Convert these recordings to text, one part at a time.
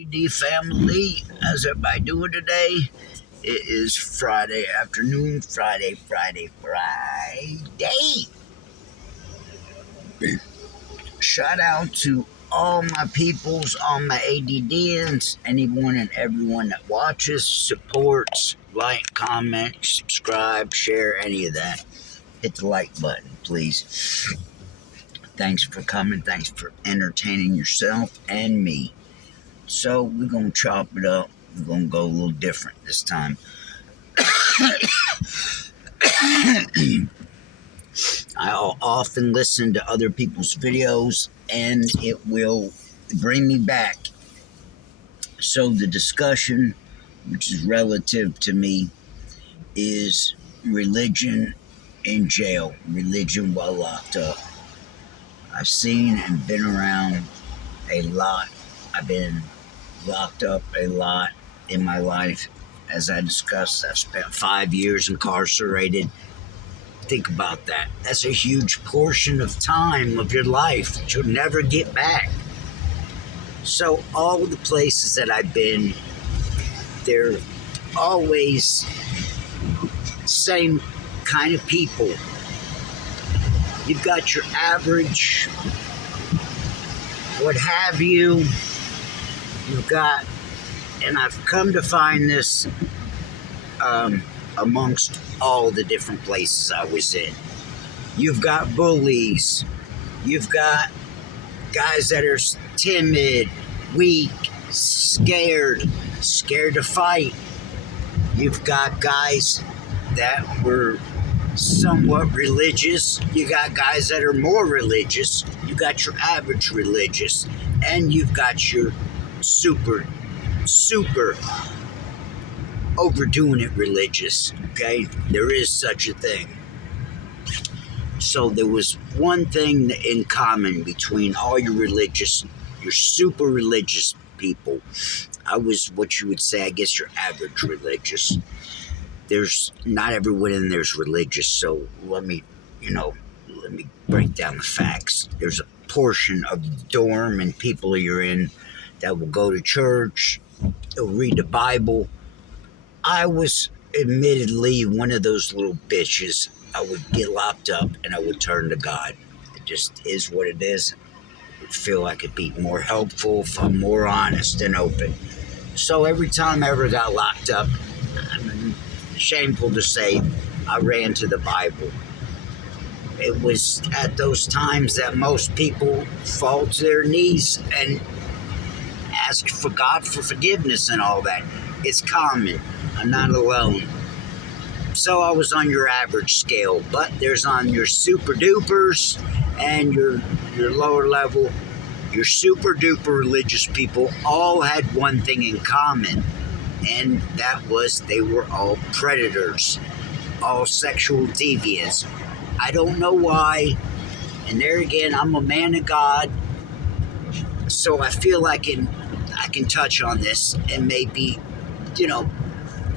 Family, how's everybody doing today? It is Friday afternoon, Friday. Shout out to all my peoples, all my ADDNs, anyone and everyone that watches, supports, like, comment, subscribe, share, any of that. Hit the like button, please. Thanks for coming. Thanks for entertaining yourself and me. So we're going to chop it up. We're going to go a little different this time. I often listen to other people's videos and it will bring me back. So the discussion, which is relative to me, is religion in jail, religion while locked up. I've seen and been around a lot. I've been locked up a lot in my life. As I discussed, I've spent 5 years incarcerated. Think about that. That's a huge portion of time of your life that you'll never get back. So all the places that I've been, they're always same kind of people. You've got your average, what have you. You've got, and I've come to find this amongst all the different places I was in. You've got bullies. You've got guys that are timid, weak, scared to fight. You've got guys that were somewhat religious. You got guys that are more religious. You got your average religious. And you've got your super overdoing it religious. Okay? There is such a thing. So there was one thing in common between all your super religious people. I was what you would say, I guess, your average religious. There's not everyone in there's religious, so let me break down the facts. There's a portion of the dorm and people you're in that will go to church, they'll read the Bible. I was admittedly one of those little bitches. I would get locked up and I would turn to God. It just is what it is. I would feel I could be more helpful if I'm more honest and open. So every time I ever got locked up, I'm shameful to say, I ran to the Bible. It was at those times that most people fall to their knees and ask for God for forgiveness and all that. It's common. I'm not alone. So I was on your average scale, but there's on your super dupers and your lower level. Your super duper religious people all had one thing in common, and that was they were all predators, all sexual deviants. I don't know why, and there again, I'm a man of God, so I feel I can touch on this and maybe,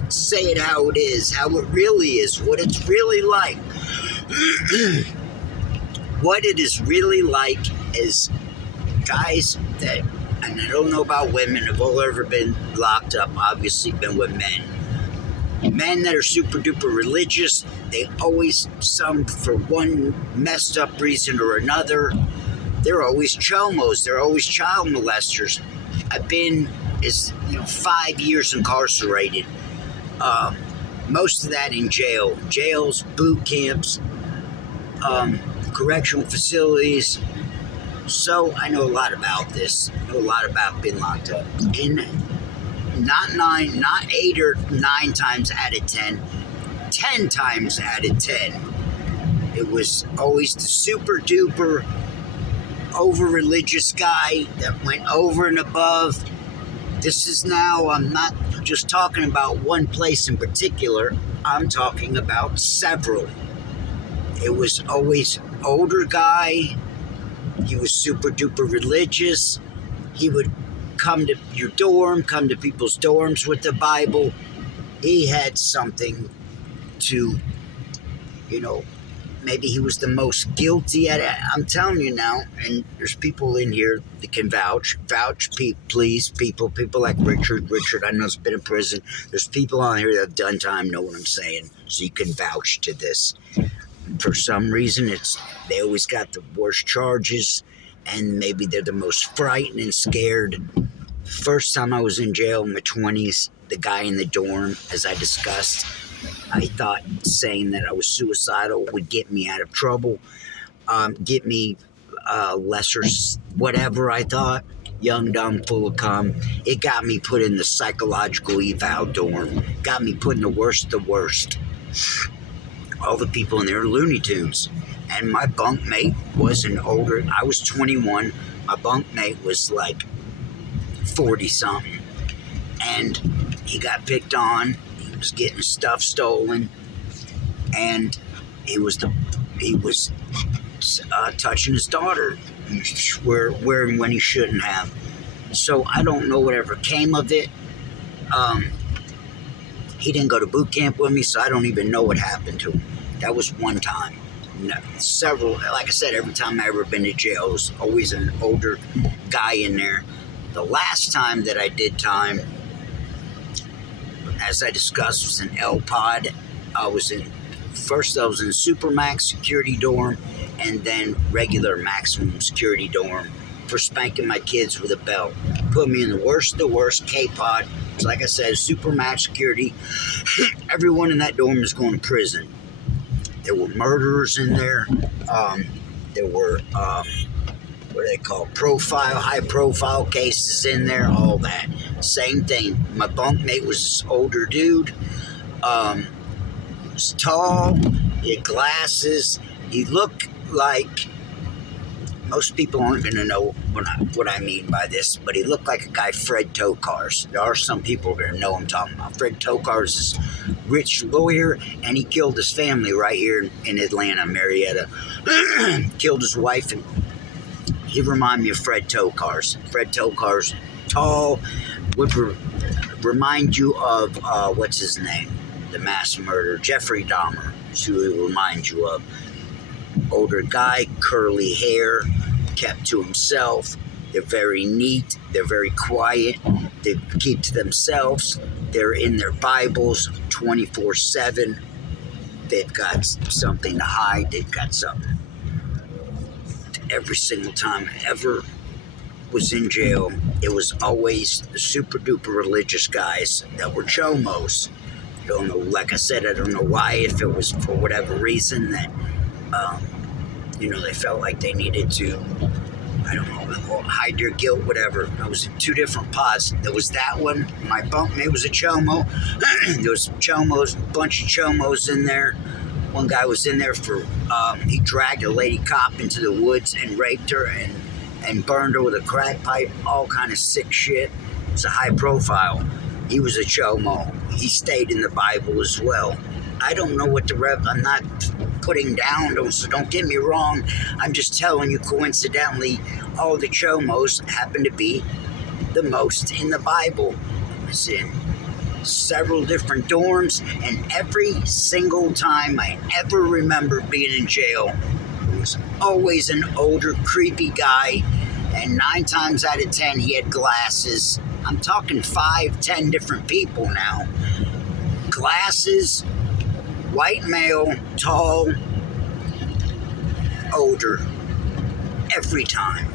say it how it is, how it really is, what it's really like. What it is really like is guys that, and I don't know about women, have all ever been locked up, obviously been with men. Men that are super duper religious, they always, some for one messed up reason or another, they're always chomos, they're always child molesters. I've been 5 years incarcerated. Most of that in jails, boot camps, correctional facilities. So I know a lot about this. I know a lot about being locked up. And not 8 or 9 times out of 10, 10 times out of 10, it was always the super duper over religious guy that went over and above. This is now, I'm not just talking about one place in particular, I'm talking about several. It was always older guy. He was super duper religious. He would come to your dorm, come to people's dorms with the Bible. He had something to, maybe he was the most guilty at it. I'm telling you now, and there's people in here that can vouch, please, people like Richard, I know has been in prison. There's people on here that have done time, know what I'm saying, so you can vouch to this. For some reason, they always got the worst charges, and maybe they're the most frightened and scared. First time I was in jail in my 20s, the guy in the dorm, as I discussed, I thought saying that I was suicidal would get me out of trouble, get me lesser whatever I thought. Young, dumb, full of cum. It got me put in the psychological eval dorm. Got me put in the worst of the worst. All the people in there are Looney Tunes. And my bunkmate was an older, I was 21. My bunkmate was like 40 something. And he got picked on. He was getting stuff stolen. And he was touching his daughter where and when he shouldn't have. So I don't know whatever came of it. He didn't go to boot camp with me, so I don't even know what happened to him. That was one time. No, several, like I said, every time I ever been to jail, there was always an older guy in there. The last time that I did time, as I discussed, was in El Pod. I was in Supermax security dorm, and then regular maximum security dorm for spanking my kids with a belt. Put me in the worst of the worst, K-Pod. So like I said, Supermax security. Everyone in that dorm is going to prison. There were murderers in there. There were, what do they call, high profile cases in there, all that. Same thing. My bunkmate was this older dude. He was tall. He had glasses. He looked like, most people aren't going to know what I mean by this, but he looked like a guy Fred Tokars. There are some people that know I'm talking about. Fred Tokars is a rich lawyer, and he killed his family right here in Atlanta, Marietta. Killed his wife, and he reminded me of Fred Tokars. Fred Tokars, tall, would remind you of, what's his name? The mass murderer, Jeffrey Dahmer, is who he reminds you of. Older guy, curly hair, kept to himself. They're very neat. They're very quiet. They keep to themselves. They're in their Bibles 24/7. They've got something to hide. They've got something. Every single time I ever was in jail, it was always the super duper religious guys that were chomos. I don't know, like I said, I don't know why, if it was for whatever reason that they felt like they needed to, I don't know, hide their guilt, whatever. I was in two different pods. There was that one. My bunkmate was a chomo. There was chomos, a bunch of chomos in there. One guy was in there for, he dragged a lady cop into the woods and raped her and burned her with a crack pipe, all kind of sick shit. It was a high profile. He was a chomo. He stayed in the Bible as well. I don't know what I'm not putting down, so don't get me wrong. I'm just telling you, coincidentally, all the chomos happen to be the most in the Bible. I was in several different dorms, and every single time I ever remember being in jail, it was always an older, creepy guy, and 9 times out of 10, he had glasses. I'm talking 5, 10 different people now. Glasses, white male, tall, older, every time.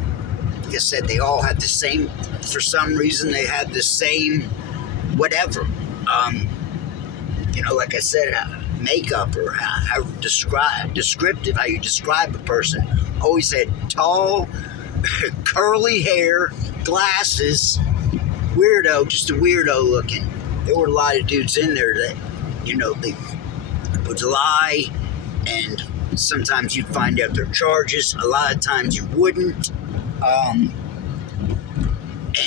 Like I said, they all had the same, for some reason, they had the same whatever. Like I said, makeup or how descriptive, how you describe a person. Always had tall, curly hair, glasses, weirdo, just a weirdo looking. There were a lot of dudes in there that, they would lie, and sometimes you'd find out their charges. A lot of times you wouldn't.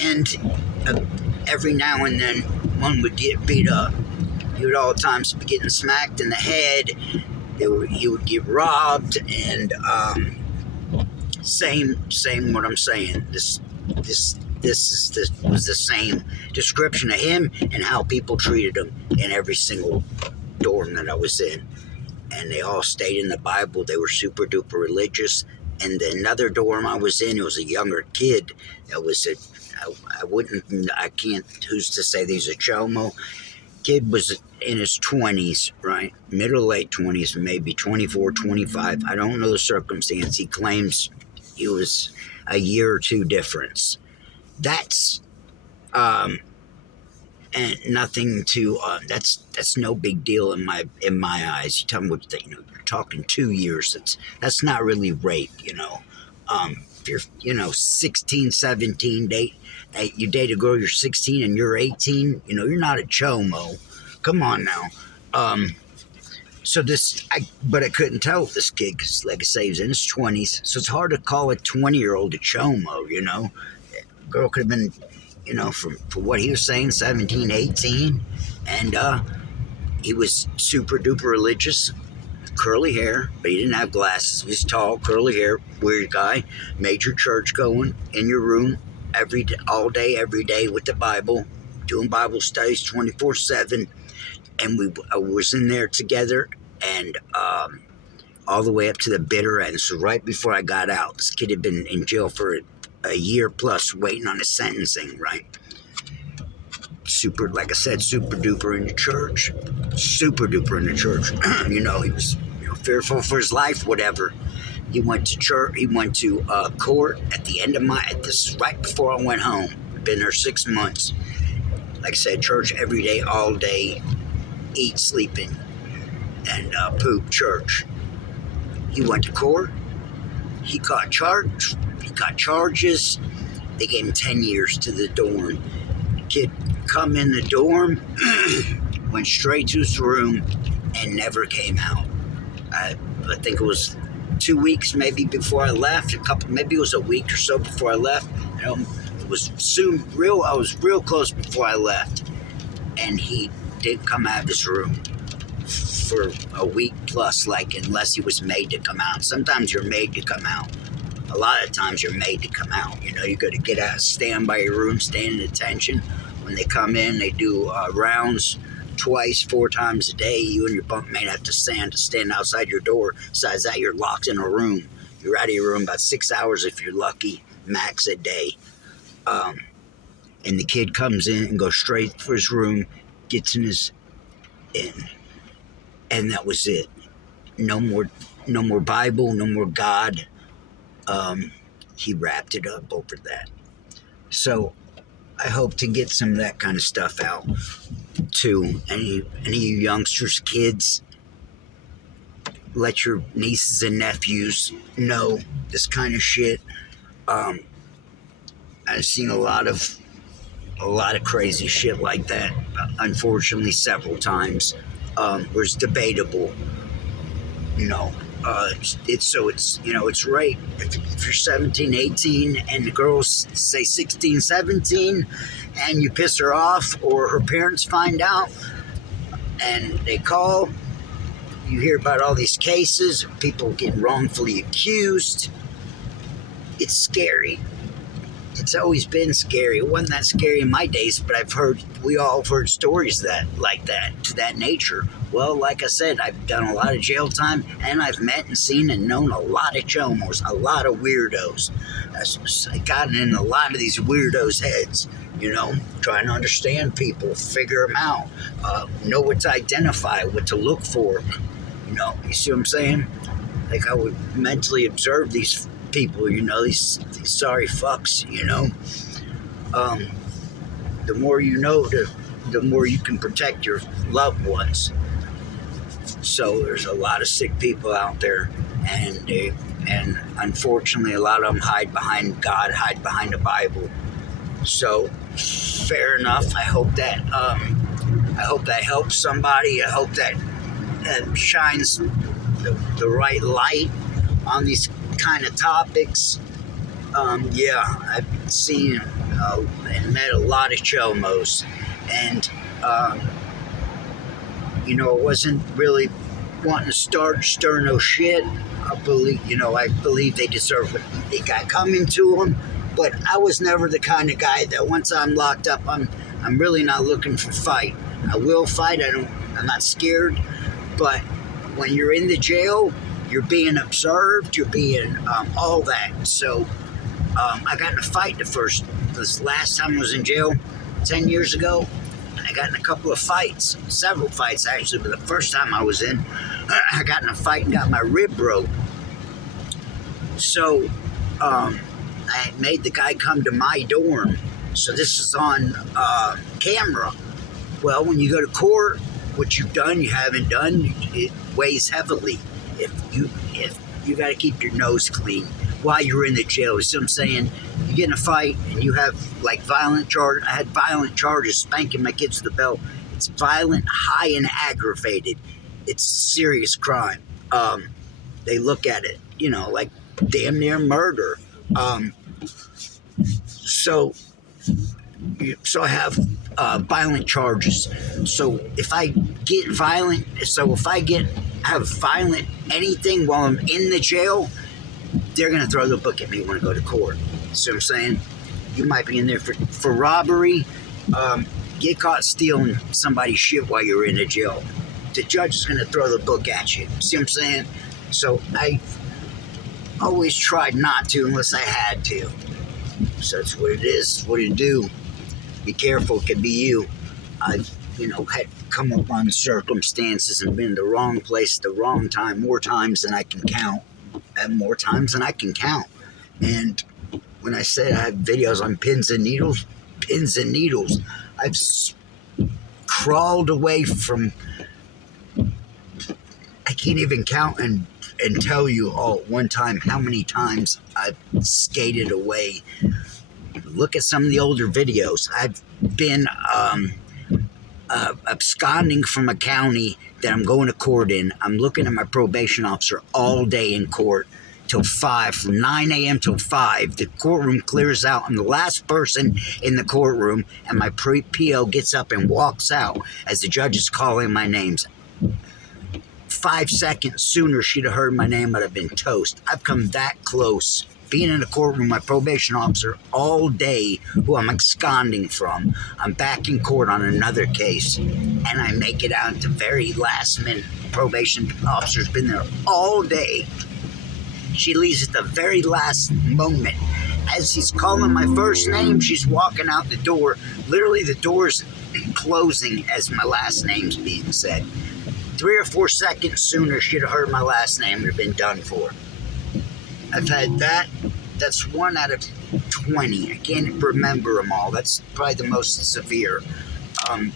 And every now and then one would get beat up. He would all the times be getting smacked in the head. He would get robbed, and same what I'm saying. This was the same description of him and how people treated him in every single dorm that I was in. and they all stayed in the Bible. They were super duper religious. And another dorm I was in, it was a younger kid. That was a, I can't, who's to say he's a chomo? Kid was in his 20s, right? Middle, late 20s, maybe 24, 25. I don't know the circumstance. He claims he was a year or two difference. That's, and nothing to, that's no big deal in my eyes. You tell me what, you're talking 2 years. That's not really rape, if you're 16, 17, you date a girl, you're 16 and you're 18, you're not a chomo. Come on now. But I couldn't tell with this kid because, like I say, he was in his 20s. So it's hard to call a 20-year-old a chomo, Girl could have been, for what he was saying, 17, 18. And he was super duper religious. Curly hair, but he didn't have glasses. He was tall, curly hair, weird guy. Major church going in your room all day, every day with the Bible, doing Bible studies 24/7. And I was in there together, and all the way up to the bitter end. So right before I got out, this kid had been in jail for a year plus, waiting on his sentencing. Right. Super, like I said, super duper in the church. Super duper in the church. He was fearful for his life, whatever. He went to church. He went to court at the end of this is right before I went home. Been there 6 months. Like I said, church every day, all day. Eat, sleeping, and poop, church. He went to court. He got charges. They gave him 10 years to the dorm. Kid come in the dorm, went straight to his room, and never came out. I think it was 2 weeks maybe before I left. Maybe it was a week or so before I left. It was soon. I was real close before I left, and he didn't come out of his room for a week plus, unless he was made to come out. Sometimes you're made to come out. A lot of times you're made to come out. You got to get out, stand by your room, stand in attention. When they come in, they do rounds twice, 4 times a day. You and your bunkmate have to stand outside your door. Besides that, you're locked in a room. You're out of your room about 6 hours if you're lucky, max a day. And the kid comes in and goes straight for his room, gets in, and that was it. No more Bible, no more God. He wrapped it up over that. So I hope to get some of that kind of stuff out to any of you youngsters, kids. Let your nieces and nephews know this kind of shit. I've seen a lot of crazy shit like that, unfortunately, several times. Where it's debatable, it's right. If you're 17, 18, and the girl's, say, 16, 17, and you piss her off, or her parents find out, and they call, you hear about all these cases of people getting wrongfully accused. It's scary. It's always been scary. It wasn't that scary in my days, but we all have heard stories like that, to that nature. Well, like I said, I've done a lot of jail time, and I've met and seen and known a lot of chomos, a lot of weirdos. I've gotten in a lot of these weirdos' heads, trying to understand people, figure them out, know what to identify, what to look for. You see what I'm saying? Like, I would mentally observe these people, these sorry fucks, the more you know, the more you can protect your loved ones. So there's a lot of sick people out there, and unfortunately a lot of them hide behind God, hide behind the Bible. So fair enough. I hope that helps somebody. I hope that shines the right light on these kind of topics. I've seen and met a lot of chomos, and I wasn't really wanting to stir no shit. I believe they deserve what they got coming to them, but I was never the kind of guy that once I'm locked up, I'm really not looking for fight. I will fight. I'm not scared, but when you're in the jail, you're being observed, you're being all that. So I got in a fight this last time I was in jail 10 years ago. I got in a couple of fights, several fights actually, but the first time I was in, I got in a fight and got my rib broke. So I made the guy come to my dorm. So this is on camera. Well, when you go to court, what you've done, you haven't done, it weighs heavily. If you got to keep your nose clean while you're in the jail. You see what I'm saying? You get in a fight and you have like violent charge. I had violent charges, spanking my kids with the belt. It's violent, high, and aggravated. It's a serious crime. They look at it, like damn near murder. So I have violent charges. So if I get violent, have violent anything while I'm in the jail, they're going to throw the book at me when I go to court. See what I'm saying? You might be in there for robbery. Get caught stealing somebody's shit while you're in the jail. The judge is going to throw the book at you. See what I'm saying? So I always tried not to unless I had to. So that's what it is. What do you do? Be careful. It could be you. I've, had come up on circumstances and been in the wrong place at the wrong time more times than I can count. And more times than I can count. And when I say I have videos on pins and needles, I've crawled away from, I can't even count and tell you all at one time how many times I've skated away. Look at some of the older videos. I've been absconding from a county that I'm going to court in. I'm looking at my probation officer all day in court till 5, from 9 a.m. till 5. The courtroom clears out. I'm the last person in the courtroom, and my PO gets up and walks out as the judge is calling my names. 5 seconds sooner, she'd have heard my name, I'd have been toast. I've come that close. Being in the courtroom, my probation officer all day, who I'm absconding from. I'm back in court on another case, and I make it out at the very last minute. Probation officer's been there all day. She leaves at the very last moment. As he's calling my first name, she's walking out the door. Literally, the door's closing as my last name's being said. 3 or 4 seconds sooner, she'd have heard my last name and have been done for. I've had that. That's 1 out of 20. I can't remember them all. That's probably the most severe. I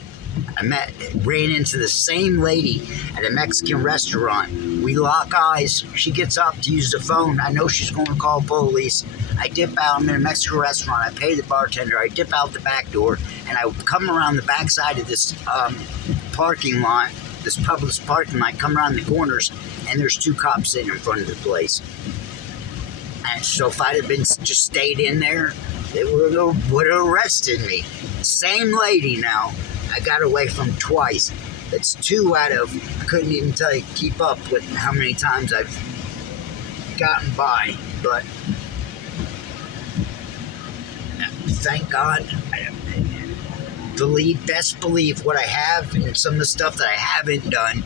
ran into the same lady at a Mexican restaurant. We lock eyes. She gets up to use the phone. I know she's going to call police. I dip out. I'm in a Mexican restaurant. I pay the bartender. I dip out the back door, and I come around the backside of this parking lot, this Publix parking lot, come around the corners, and there's 2 cops sitting in front of the place. And so if I'd have been just stayed in there, they would have arrested me. Same lady now. I got away from twice. That's 2 out of, I couldn't even keep up with how many times I've gotten by. But thank God, best believe what I have and some of the stuff that I haven't done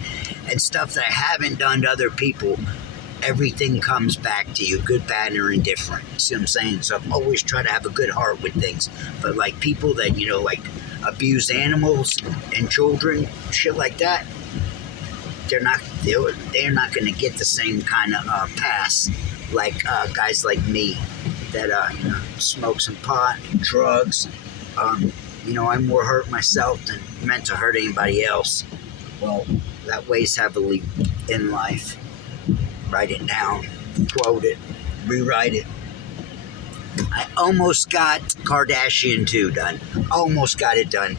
and stuff that I haven't done to other people. Everything comes back to you, good, bad, or indifferent. See what I'm saying? So I've always tried to have a good heart with things. But like people that, like abuse animals and children, shit like that, they're not going to get the same kind of pass like guys like me that smoke some pot, drugs. I'm more hurt myself than meant to hurt anybody else. Well, that weighs heavily in life. Write it down, quote it, rewrite it. I almost got Kardashian 2 done. Almost got it done.